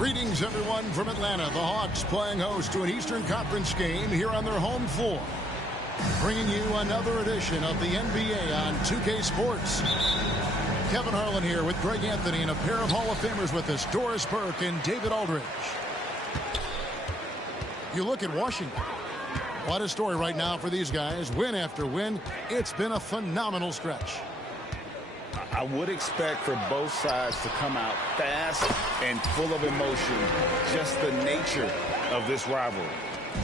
Greetings, everyone, from Atlanta. The Hawks playing host to an Eastern Conference game here on their home floor. Bringing you another edition of the NBA on 2K Sports. Kevin Harlan here with Greg Anthony and a pair of Hall of Famers with us, Doris Burke and David Aldridge. You look at Washington. What a story right now for these guys. Win after win. It's been a phenomenal stretch. I would expect for both sides to come out fast and full of emotion. Just the nature of this rivalry.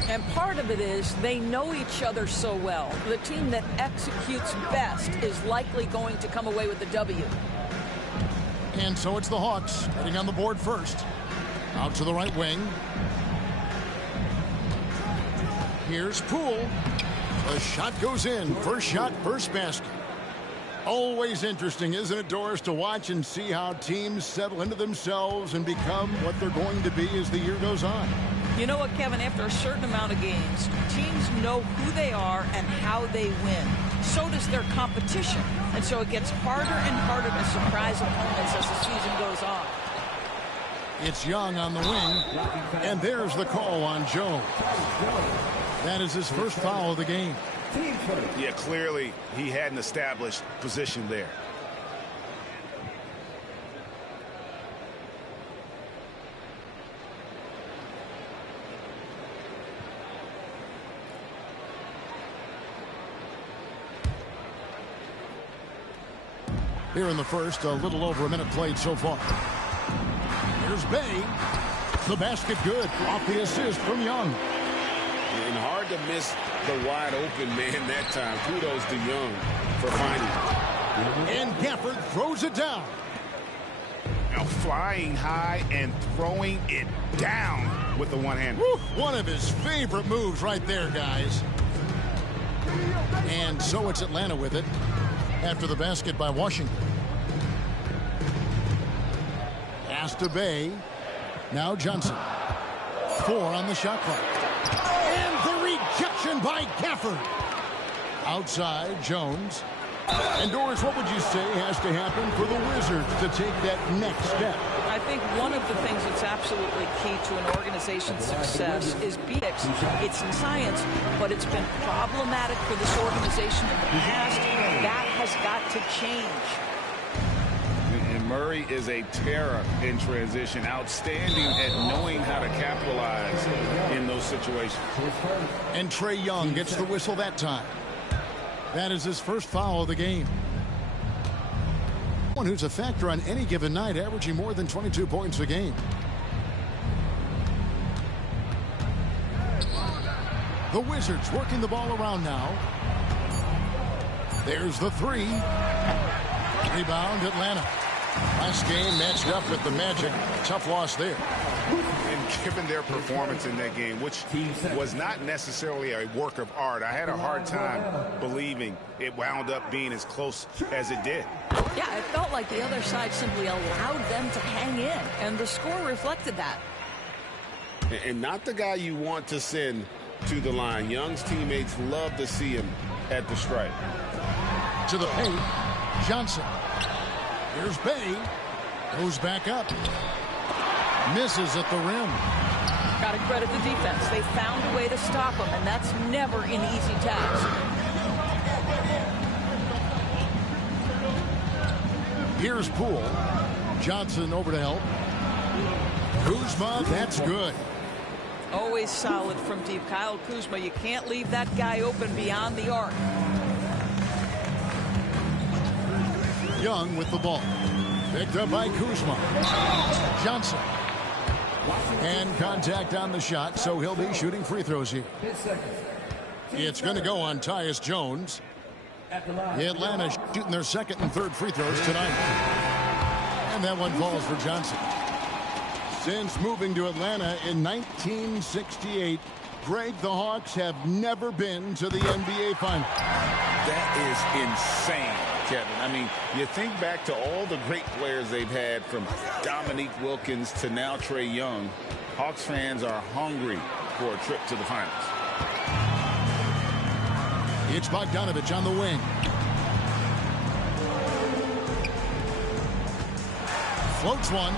And part of it is they know each other so well. The team that executes best is likely going to come away with the W. And so it's the Hawks heading on the board first. Out to the right wing. Here's Poole. The shot goes in. First shot, first basket. Always interesting, isn't it, Doris, to watch and see how teams settle into themselves and become what they're going to be as the year goes on. You know what, Kevin? After a certain amount of games, teams know who they are and how they win. So does their competition. And so it gets harder and harder to surprise opponents as the season goes on. It's Young on the wing, and there's the call on Jones. That is his first foul of the game. Yeah, clearly he had an established position there. Here in the first, a little over a minute played so far. Here's Bay. The basket good. Off the assist from Young. And hard to miss the wide open man that time. Kudos to Young for finding it. And Gafford throws it down. Now flying high and throwing it down with the one-hander. One of his favorite moves right there, guys. And so it's Atlanta with it after the basket by Washington. Pass to Bay. Now Johnson. 4 on the shot clock. And the rejection by Gafford. Outside, Jones. And Doris, what would you say has to happen for the Wizards to take that next step? I think one of the things that's absolutely key to an organization's success is BX. It's science, but it's been problematic for this organization in the past. That has got to change. And Murray is a terror in transition. Outstanding at knowing how to capitalize in those situations. And Trae Young gets the whistle that time. That is his first foul of the game. One who's a factor on any given night, averaging more than 22 points a game. The Wizards working the ball around now. There's the 3. Rebound, Atlanta. Last game matched up with the Magic. Tough loss there. And given their performance in that game, which was not necessarily a work of art, I had a hard time believing it wound up being as close as it did. Yeah, it felt like the other side simply allowed them to hang in, and the score reflected that. And not the guy you want to send to the line. Young's teammates love to see him at the stripe. To the paint, Johnson. Here's Bay. Goes back up. Misses at the rim. Got to credit the defense. They found a way to stop him, and that's never an easy task. Here's Poole. Johnson over to help. Kuzma, that's good. Always solid from deep. Kyle Kuzma, you can't leave that guy open beyond the arc. Young with the ball. Picked up by Kuzma. Johnson. And contact on the shot, so he'll be shooting free throws here. It's going to go on Tyus Jones. Atlanta shooting their second and third free throws tonight. And that one falls for Johnson. Since moving to Atlanta in 1968, Greg, the Hawks have never been to the NBA Finals. That is insane, Kevin. I mean, you think back to all the great players they've had, from Dominique Wilkins to now Trae Young. Hawks fans are hungry for a trip to the finals. It's Bogdanovich on the wing. Floats one.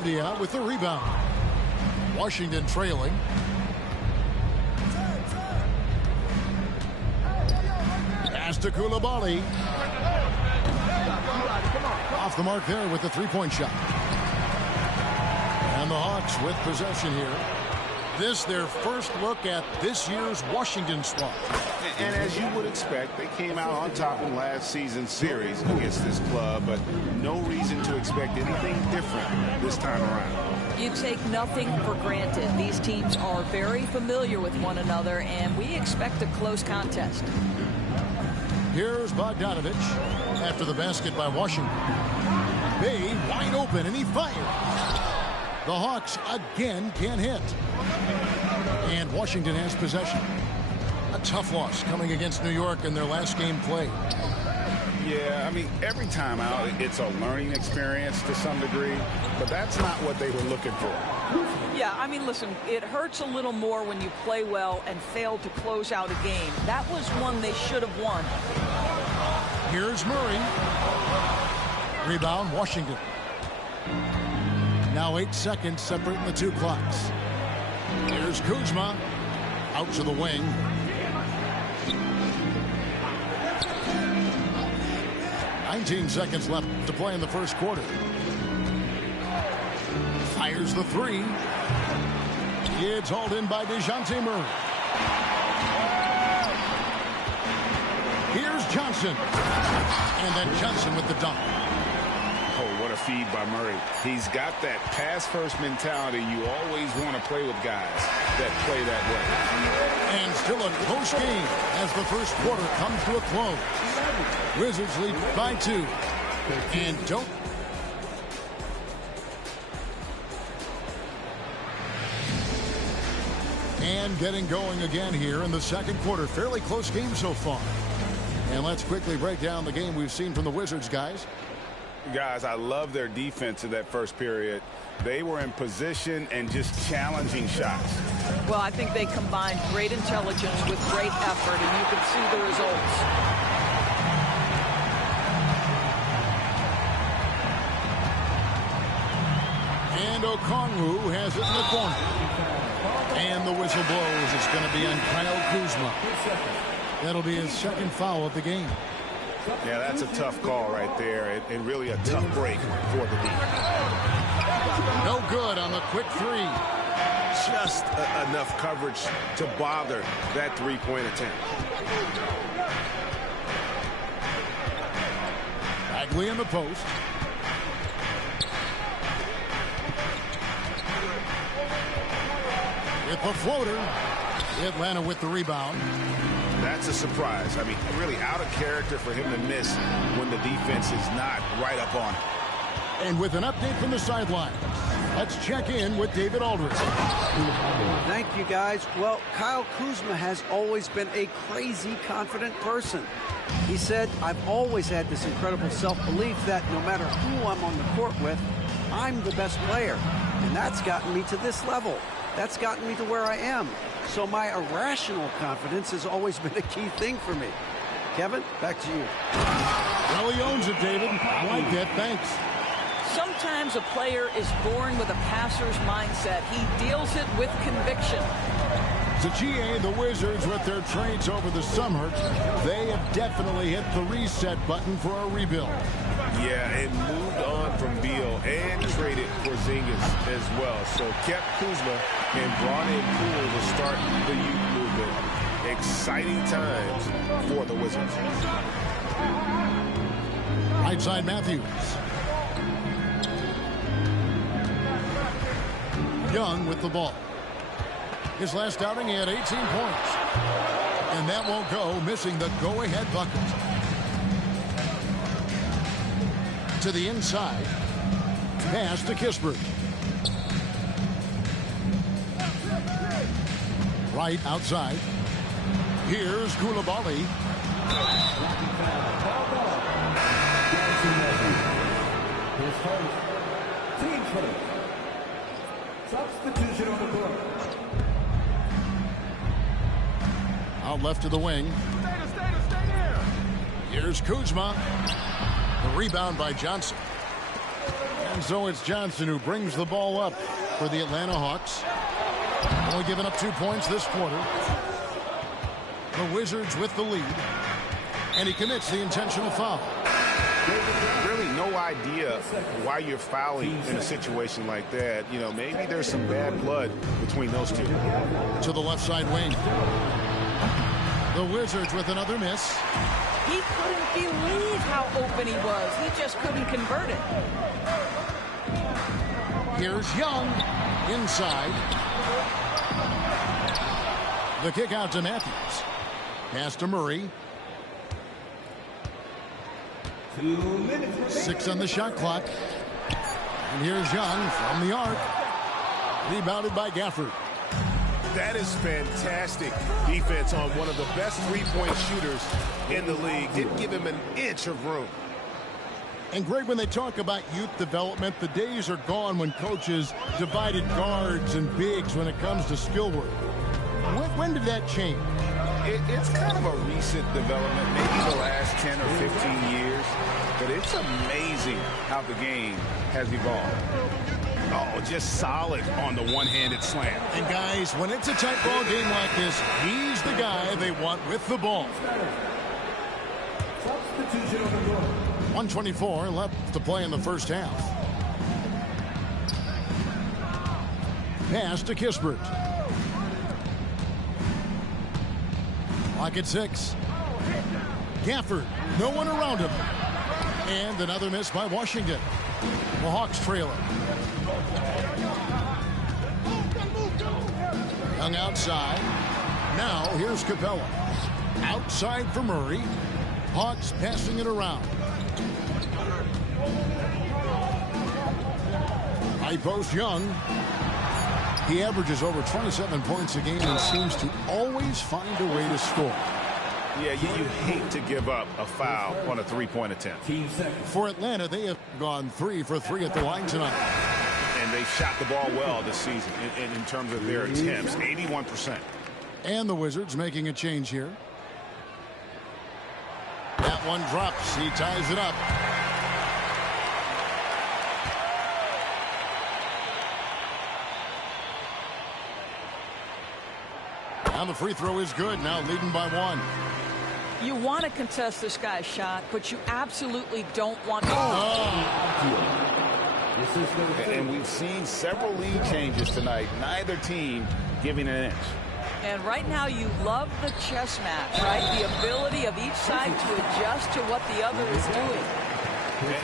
Latvia with the rebound. Washington trailing. Pass to Koulibaly. Off the mark there with the three-point shot. And the Hawks with possession here. This their first look at this year's Washington squad. And as you would expect, they came out on top in last season's series against this club, but no reason to expect anything different this time around. You take nothing for granted. These teams are very familiar with one another, and we expect a close contest. Here's Bogdanovich after the basket by Washington. Bay wide open, and he fires. The Hawks again can't hit. And Washington has possession. A tough loss coming against New York in their last game played. Yeah, I mean, every time out, it's a learning experience to some degree, but that's not what they were looking for. Yeah, I mean, listen, it hurts a little more when you play well and fail to close out a game. That was one they should have won. Here's Murray. Rebound, Washington. Now 8 seconds separating the two clocks. Here's Kuzma. Out to the wing. "19 seconds left to play in the first quarter. Fires the three. It's hauled in by DeJounte Murray. Here's Johnson. And then Johnson with the dunk. Oh, what a feed by Murray. He's got that pass-first mentality. You always want to play with guys that play that way. And still a close game as the first quarter comes to a close. Wizards lead by 2. And don't. And getting going again here in the second quarter. Fairly close game so far. And let's quickly break down the game we've seen from the Wizards, guys. Guys, I love their defense in that first period. They were in position and just challenging shots. Well, I think they combined great intelligence with great effort, and you can see the results. And Okongwu has it in the corner. And the whistle blows. It's going to be on Kyle Kuzma. That'll be his second foul of the game. Yeah, that's a tough call right there, and really a tough break for the defense. No good on the quick three. Just enough coverage to bother that three-point attempt. Bagley in the post. With the floater. Atlanta with the rebound. That's a surprise. I mean, really out of character for him to miss when the defense is not right up on him. And with an update from the sideline, let's check in with David Aldridge. Thank you, guys. Well, Kyle Kuzma has always been a crazy confident person. He said, "I've always had this incredible self-belief that no matter who I'm on the court with, I'm the best player. And that's gotten me to this level. That's gotten me to where I am. So my irrational confidence has always been a key thing for me." Kevin, back to you. Well, he owns it, David. I like that. Thanks. Sometimes a player is born with a passer's mindset. He deals it with conviction. To GA, the Wizards with their trades over the summer, they have definitely hit the reset button for a rebuild. Yeah, and moved on from Beal and traded Porzingis as well. So kept Kuzma and brought in Poole to start the youth movement. Exciting times for the Wizards. Right side Matthews. Young with the ball. His last outing, he had 18 points. And that won't go, missing the go-ahead bucket. To the inside. Pass to Kispert. Right outside. Here's Koulibaly. His first team first. Substitution on the court. Out left to the wing. Here's Kuzma. The rebound by Johnson. And so it's Johnson who brings the ball up for the Atlanta Hawks. Only giving up 2 points this quarter. The Wizards with the lead. And he commits the intentional foul. Really no idea why you're fouling in a situation like that. You know, maybe there's some bad blood between those two. To the left side wing. The Wizards with another miss. He couldn't believe how open he was. He just couldn't convert it. Here's Young inside. The kick out to Matthews. Pass to Murray. 2 minutes. 6 on the shot clock. And here's Young from the arc. Rebounded by Gafford. That is fantastic defense on one of the best three-point shooters in the league. Didn't give him an inch of room. And Greg, when they talk about youth development, the days are gone when coaches divided guards and bigs when it comes to skill work. When did that change? It's kind of a recent development, maybe the last 10 or 15 years. But it's amazing how the game has evolved. Oh, just solid on the one-handed slam. And guys, when it's a tight ball game like this, he's the guy they want with the ball. Substitution on the floor. 124 left to play in the first half. Pass to Kispert. Clock at 6. Gafford, no one around him. And another miss by Washington. The Hawks trail it. Young outside. Now here's Capella. Outside for Murray. Hawks passing it around. High post Young. He averages over 27 points a game and seems to always find a way to score. Yeah, you hate to give up a foul on a three-point attempt. For Atlanta, they have gone 3 for 3 at the line tonight. And they shot the ball well this season in terms of their attempts, 81%. And the Wizards making a change here. That one drops. He ties it up. Now the free throw is good. Now leading by 1. You want to contest this guy's shot, but you absolutely don't want to. And we've seen several lead changes tonight. Neither team giving an inch. And right now you love the chess match, right? The ability of each side to adjust to what the other is doing.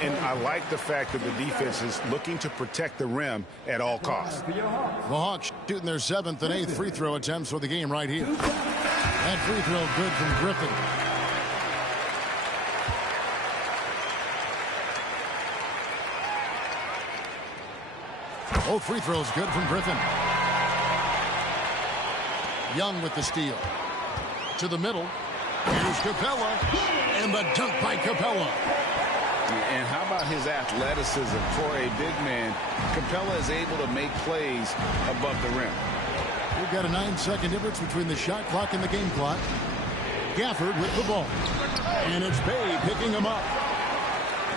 And I like the fact that the defense is looking to protect the rim at all costs. The Hawks shooting their 7th and 8th free throw attempts for the game right here. That free throw good from Griffin. Both free throws good from Griffin. Young with the steal. To the middle. Here's Capella. And the dunk by Capella. And how about his athleticism for a big man? Capella is able to make plays above the rim. We've got a 9-second difference between the shot clock and the game clock. Gafford with the ball. And it's Bay picking him up.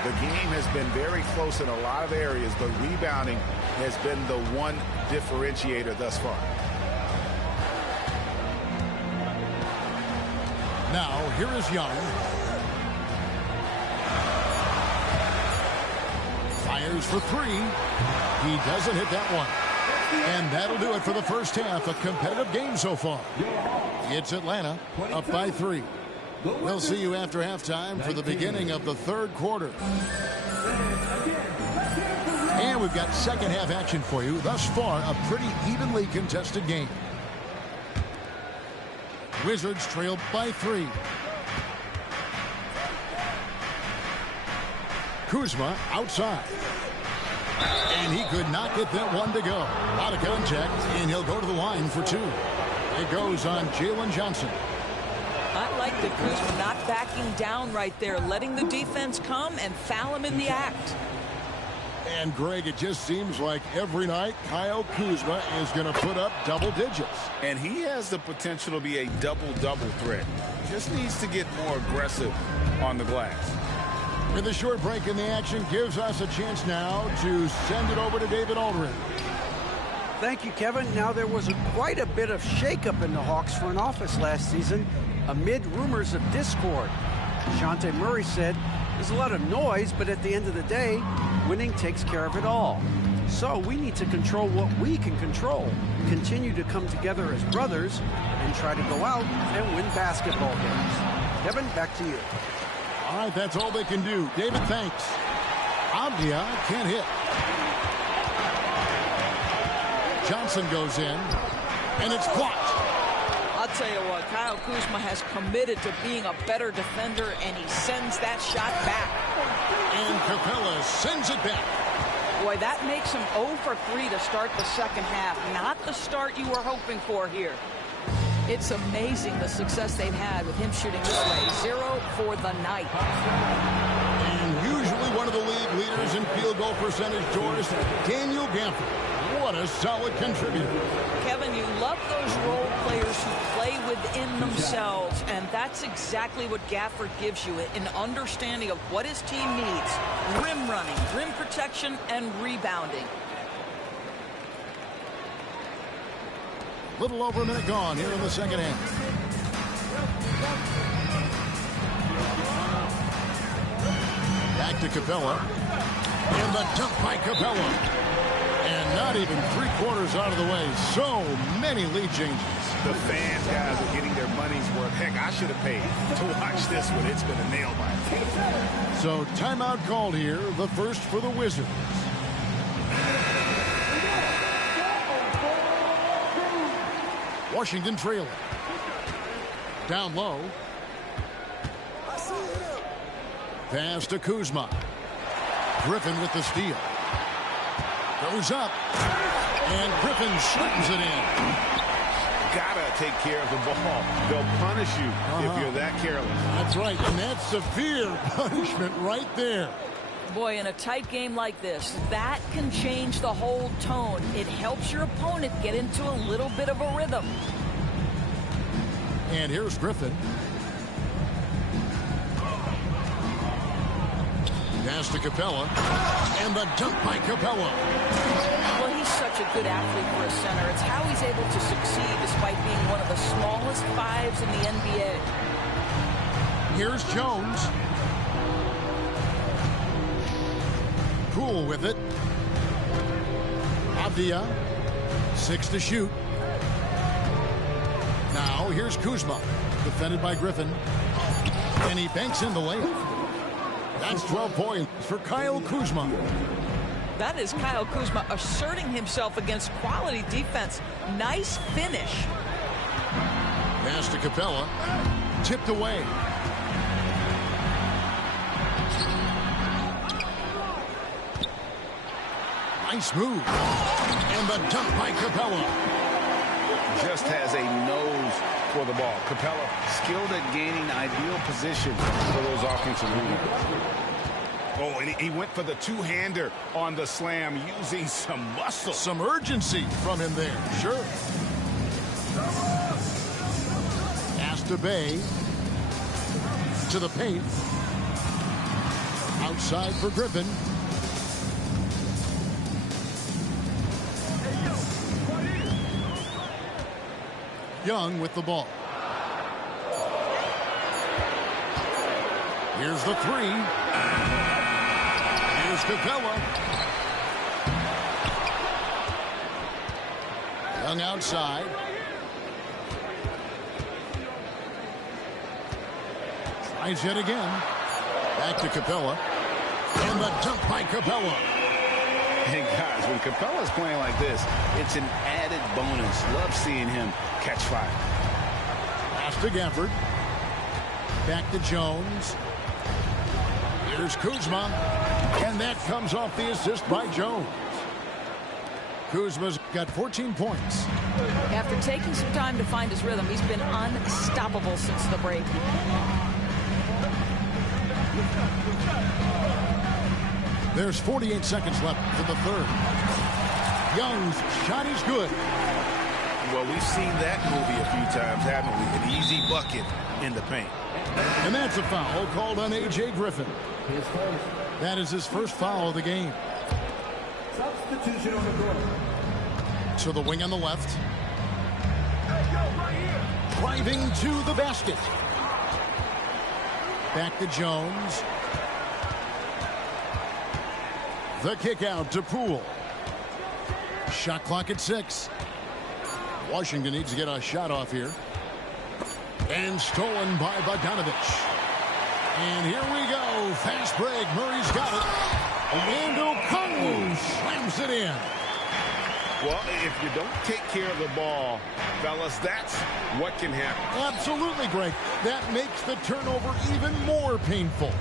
The game has been very close in a lot of areas, but rebounding has been the one differentiator thus far. Now, here is Young. Fires for 3. He doesn't hit that one. And that'll do it for the first half. A competitive game so far. It's Atlanta up by 3. We'll see you after halftime for the beginning of the third quarter. And we've got second half action for you. Thus far, a pretty evenly contested game. Wizards trail by 3. Kuzma outside. And he could not get that one to go. Out of contact, and he'll go to the line for 2. It goes on Jalen Johnson. I like the Kuzma not backing down right there, letting the defense come and foul him in the act. And, Greg, it just seems like every night Kyle Kuzma is going to put up double digits. And he has the potential to be a double-double threat. Just needs to get more aggressive on the glass. And the short break in the action gives us a chance now to send it over to David Aldridge. Thank you, Kevin. Now, there was quite a bit of shakeup in the Hawks front office last season amid rumors of discord. Dejounte Murray said, "There's a lot of noise, but at the end of the day, winning takes care of it all. So we need to control what we can control, continue to come together as brothers, and try to go out and win basketball games." Kevin, back to you. All right, that's all they can do. David, thanks. Abdia can't hit. Johnson goes in, and it's blocked. I'll tell you what, Kyle Kuzma has committed to being a better defender, and he sends that shot back. And Capella sends it back. Boy, that makes him 0 for 3 to start the second half. Not the start you were hoping for here. It's amazing the success they've had with him shooting this way. 0 for the night. And usually one of the league leaders in field goal percentage, Doris, Daniel Gafford. What a solid contributor. Kevin, you love those role players who play within themselves, and that's exactly what Gafford gives you, an understanding of what his team needs. Rim running, rim protection, and rebounding. Little over a minute gone here in the second half. Back to Capella. And the dunk by Capella. And not even 3/4 out of the way. So many lead changes. The fans, guys, are getting their money's worth. Heck, I should have paid to watch this one. It's been a nail biter. So timeout called here, the first for the Wizards. Washington trailing. Down low. Pass to Kuzma. Griffin with the steal. Goes up. And Griffin slams it in. Gotta take care of the ball. They'll punish you if you're that careless. That's right. And that's severe punishment right there. Boy, in a tight game like this, that can change the whole tone. It helps your opponent get into a little bit of a rhythm. And here's Griffin. Pass to Capella. And the dunk by Capella. Well, he's such a good athlete for a center. It's how he's able to succeed despite being one of the smallest fives in the NBA. Here's Jones. Cool with it. Abdia. 6 to shoot. Now here's Kuzma. Defended by Griffin. And he banks in the layup. That's 12 points for Kyle Kuzma. That is Kyle Kuzma asserting himself against quality defense. Nice finish. Pass to Capella. Tipped away. Nice move. And the dunk by Capella. Just has a nose for the ball. Capella skilled at gaining ideal position for those offensive rebounds. Oh, and he went for the two-hander on the slam using some muscle. Some urgency from him there. Sure. Pass to Bay. To the paint. Outside for Griffin. Young with the ball. Here's the three. Here's Capella. Young outside. Tries it again. Back to Capella. And the dunk by Capella. And guys, when Capella's playing like this, it's an added bonus. Love seeing him catch fire. Pass to Gafford. Back to Jones. Here's Kuzma. And that comes off the assist by Jones. Kuzma's got 14 points. After taking some time to find his rhythm, he's been unstoppable since the break. There's 48 seconds left in the third. Young's shot is good. Well, we've seen that movie a few times, haven't we? An easy bucket in the paint. And that's a foul called on A.J. Griffin. His first. That is his first foul of the game. Substitution on the floor. To the wing on the left. Driving to the basket. Back to Jones. The kick out to Poole. Shot clock at 6. Washington needs to get a shot off here. And stolen by Bogdanovich. And here we go. Fast break. Murray's got it. And Okongwu slams it in. Well, if you don't take care of the ball, fellas, that's what can happen. Absolutely, Greg. That makes the turnover even more painful.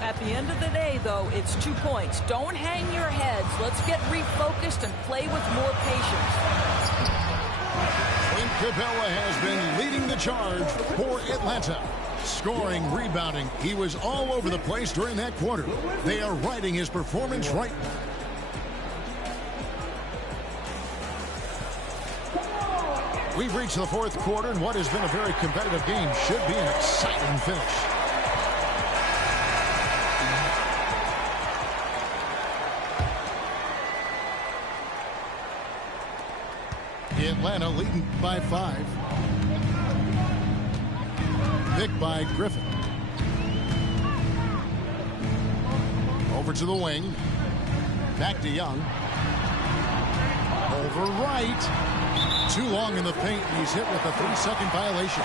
At the end of the day, though, it's 2 points. Don't hang your heads. Let's get refocused and play with more patience. Clint Capella has been leading the charge for Atlanta. Scoring, rebounding. He was all over the place during that quarter. They are riding his performance right. We've reached the fourth quarter, and what has been a very competitive game should be an exciting finish. Atlanta leading by 5. Picked by Griffin. Over to the wing. Back to Young. Over right. Too long in the paint, and he's hit with a 3-second violation.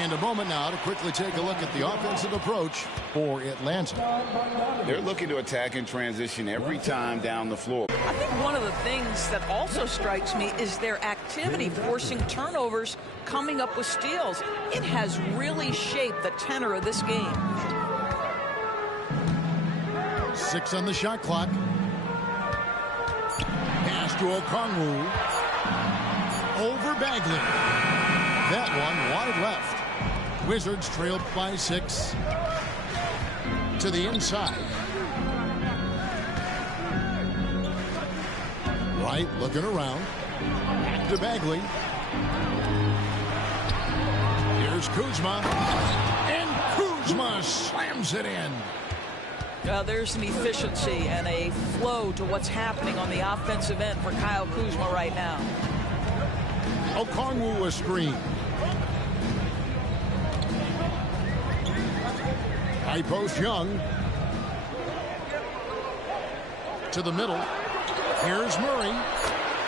And a moment now to quickly take a look at the offensive approach for Atlanta. They're looking to attack in transition every time down the floor. I think one of the things that also strikes me is their activity forcing turnovers, coming up with steals. It has really shaped the tenor of this game. 6 on the shot clock. Pass to Okongwu. Over Bagley. That one wide left. Wizards trailed by 6. To the inside. Right, looking around. Back to Bagley. Here's Kuzma. And Kuzma slams it in. There's an efficiency and a flow to what's happening on the offensive end for Kyle Kuzma right now. Okongwu a screen. High post Young. To the middle. Here's Murray.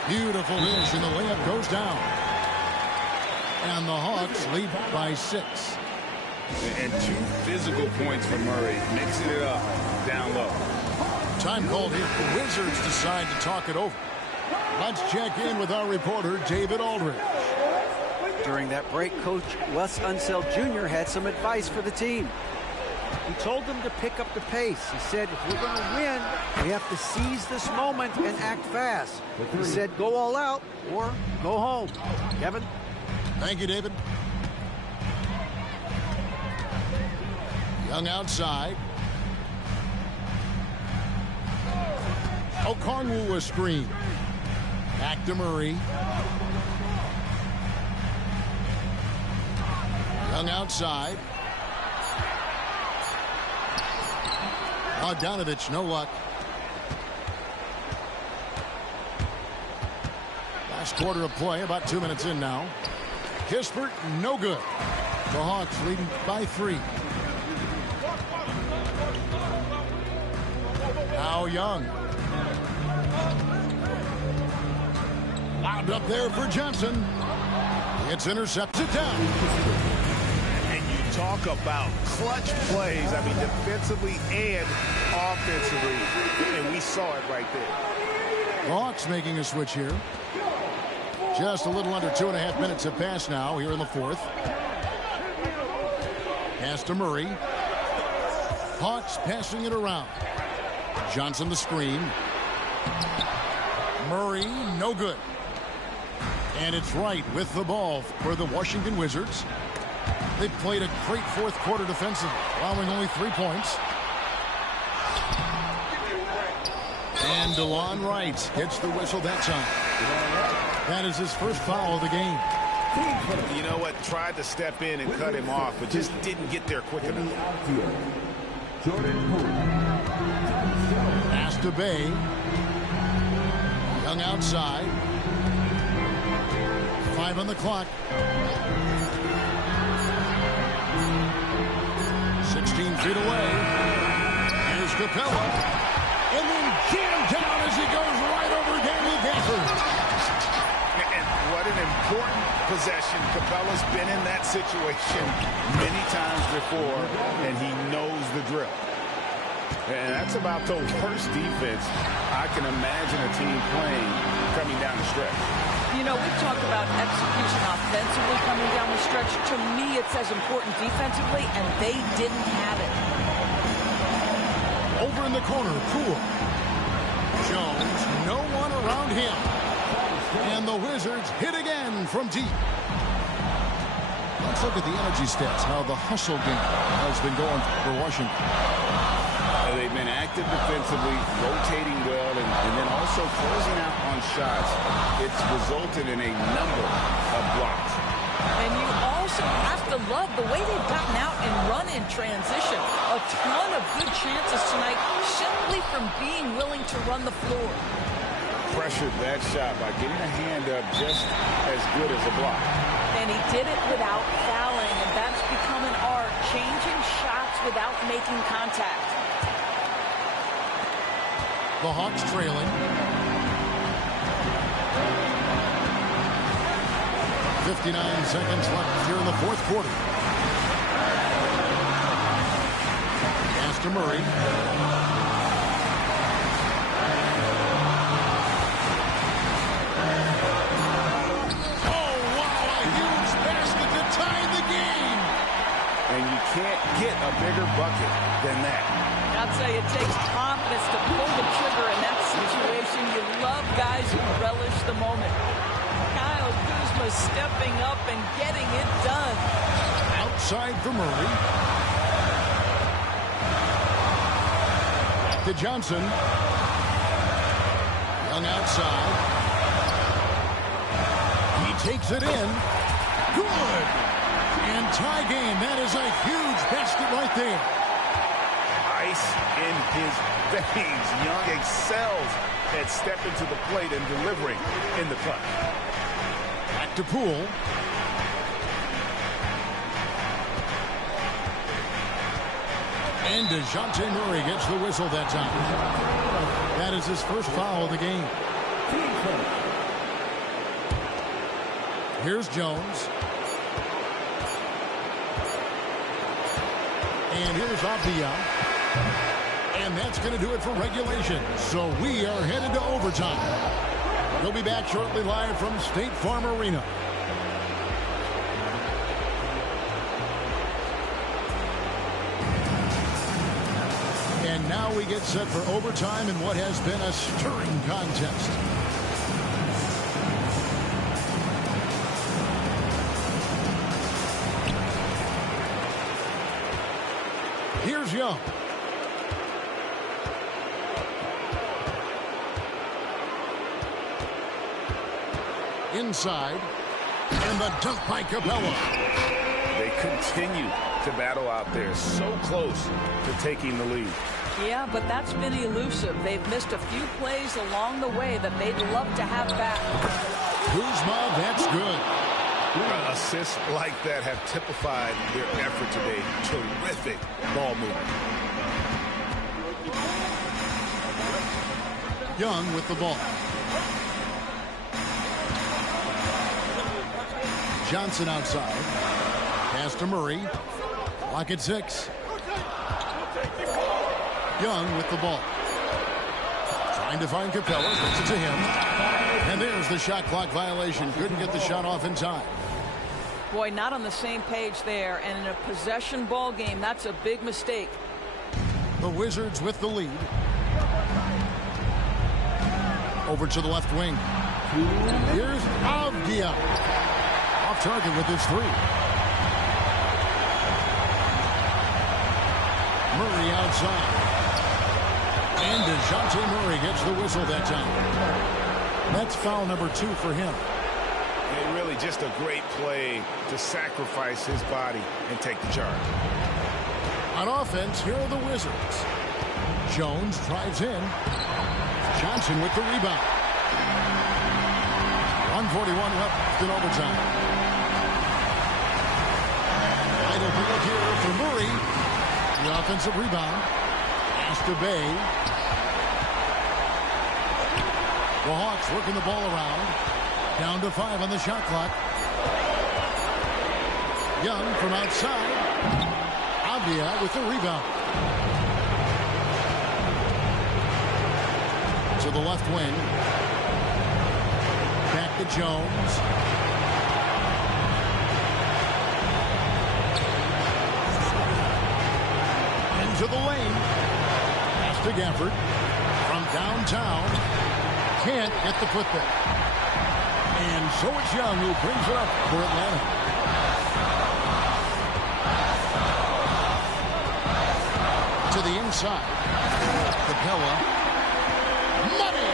Beautiful finish, and the layup goes down. And the Hawks lead by 6. And 2 physical points for Murray, mixing it up down low. Time called here. The Wizards decide to talk it over. Let's check in with our reporter, David Aldridge. During that break, Coach Wes Unseld Jr. had some advice for the team. He told them to pick up the pace. He said, if we're going to win, we have to seize this moment and act fast. He said, go all out or go home. Kevin? Thank you, David. Young outside. Okongwu a screen. Back to Murray. Young outside. Bogdanovich, no luck. Last quarter of play, about 2 minutes in now. Kispert, no good. The Hawks leading by 3. Now Young. Lobbed up there for Johnson. It's intercepted down. And you talk about clutch plays, I mean, defensively and offensively, and we saw it right there. The Hawks making a switch here. Just a little under 2.5 minutes have passed now here in the 4th. Pass to Murray. Hawks passing it around. Johnson the screen. Murray, no good. And it's Wright with the ball for the Washington Wizards. They played a great 4th quarter defensively, allowing only 3 points. And DeLon Wright gets the whistle that time. That is his first foul of the game. You know what? Tried to step in and cut him off, but just didn't get there quick enough. Pass to Bay. Young outside. 5 on the clock. 16 feet away. Here's Capella. And then jammed down as he goes right over Danny Gafford. And what an important possession. Capella's been in that situation many times before, and he knows the drill. And that's about the worst defense I can imagine a team playing coming down the stretch. You know, we've talked about execution offensively coming down the stretch. To me, it's as important defensively, and they didn't have it. Over in the corner, Poole. Jones, no one around him. And the Wizards hit again from deep. Let's look at the energy stats, how the hustle game has been going for Washington. They've been active defensively, rotating well, and then also closing out on shots. It's resulted in a number of blocks. And you also have to love the way they've gotten out and run in transition. A ton of good chances tonight simply from being willing to run the floor. Pressured that shot by getting a hand up just as good as a block. And he did it without fouling, and that's become an art, changing shots without making contact. The Hawks trailing. 59 seconds left here in the fourth quarter. Pass to Murray. Oh, wow, a huge basket to tie the game. And you can't get a bigger bucket than that. I'll tell you, it takes confidence to pull the trigger in that situation. You love guys who relish the moment. Kyle Kuzma stepping up and getting it done. Outside for Murray. Back to Johnson. Young outside. He takes it in. Good. And tie game. That is a huge basket right there. Ice in his veins. Young excels at stepping to the plate and delivering in the clutch. Back to Poole. And DeJounte Murray gets the whistle that time. That is his first foul of the game. Here's Jones. And here's Avdia. And that's going to do it for regulation. So we are headed to overtime. We'll be back shortly live from State Farm Arena. And now we get set for overtime in what has been a stirring contest. Here's Young. Inside. And the dunk by Capella. They continue to battle out there, so close to taking the lead. Yeah, but that's been elusive. They've missed a few plays along the way that they'd love to have back. Kuzma, that's good. Assists like that have typified their effort today. Terrific ball movement. Young with the ball. Johnson outside. Pass to Murray. Lock at 6. Young with the ball. Trying to find Capella. Gets it to him. And there's the shot clock violation. Couldn't get the shot off in time. Boy, not on the same page there. And in a possession ball game, that's a big mistake. The Wizards with the lead. Over to the left wing. Here's Avdia. Off target with his 3. Murray outside. And DeJounte Murray gets the whistle that time. That's foul number 2 for him. And really just a great play to sacrifice his body and take the charge. On offense, here are the Wizards. Jones drives in. Johnson with the rebound. 141 left in overtime. Wide open look here for Murray. The offensive rebound. Pass to Bay. The Hawks working the ball around. Down to 5 on the shot clock. Young from outside. Avdia with the rebound. To the left wing. Back to Jones. Into the lane. Pass to Gafford. From downtown. Can't get the putback. And so it's Young who brings it up for Atlanta. To the inside. Capella. Money!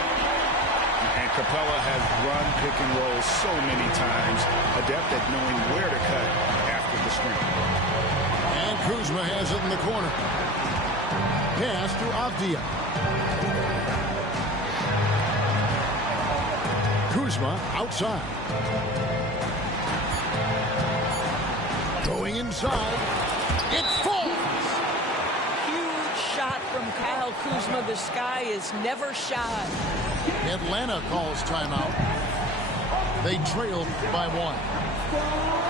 And Capella has run pick and roll so many times. Adept at knowing where to cut after the screen. And Kuzma has it in the corner. Pass to Avdia. Kuzma outside. Going inside. It falls! Huge shot from Kyle Kuzma. This guy is never shy. Atlanta calls timeout. They trailed by 1.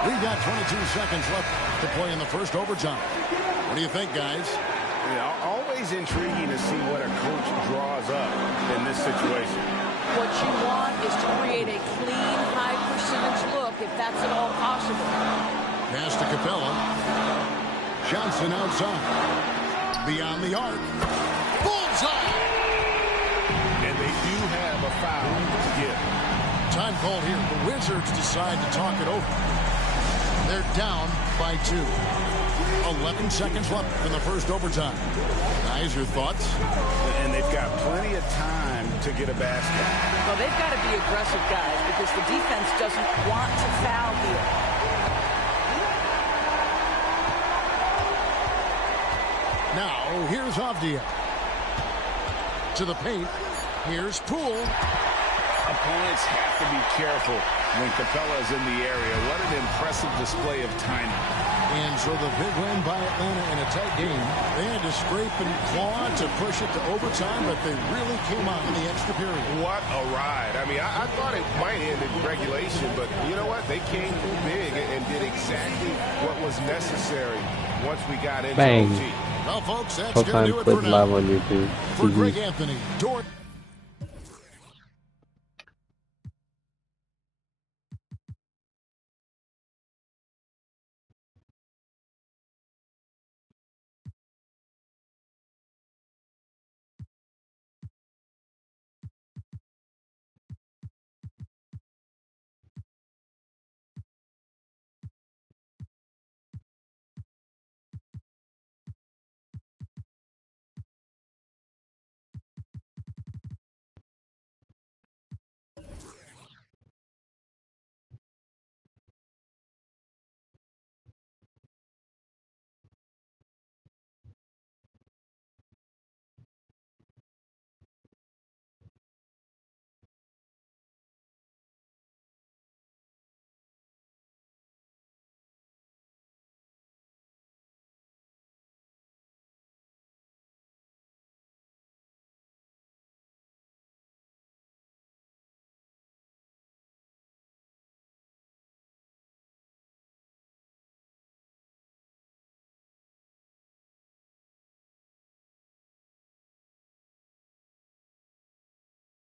We've got 22 seconds left to play in the first overtime. What do you think, guys? Yeah, always intriguing to see what a coach draws up in this situation. What you want is to create a clean, high-percentage look, if that's at all possible. Pass to Capella. Johnson outside. Beyond the arc. Bullseye! And they do have a foul to give. Time called here. The Wizards decide to talk it over. They're down by 2. 11 seconds left in the first overtime. Guys, your thoughts? And they've got plenty of time to get a basket. Well, they've got to be aggressive, guys, because the defense doesn't want to foul here. Now, here's Avdia. To the paint. Here's Poole. Opponents have to be careful when Capella is in the area. What an impressive display of timing. And so the big win by Atlanta in a tight game. They had to scrape and claw to push it to overtime, but they really came out in the extra period. What a ride. I mean, I thought it might end in regulation, but you know what? They came through big and did exactly what was necessary once we got into OT. Well, folks, that's going to SHOWTIME do it Clip for now. live on YouTube. For Greg Anthony, Dort.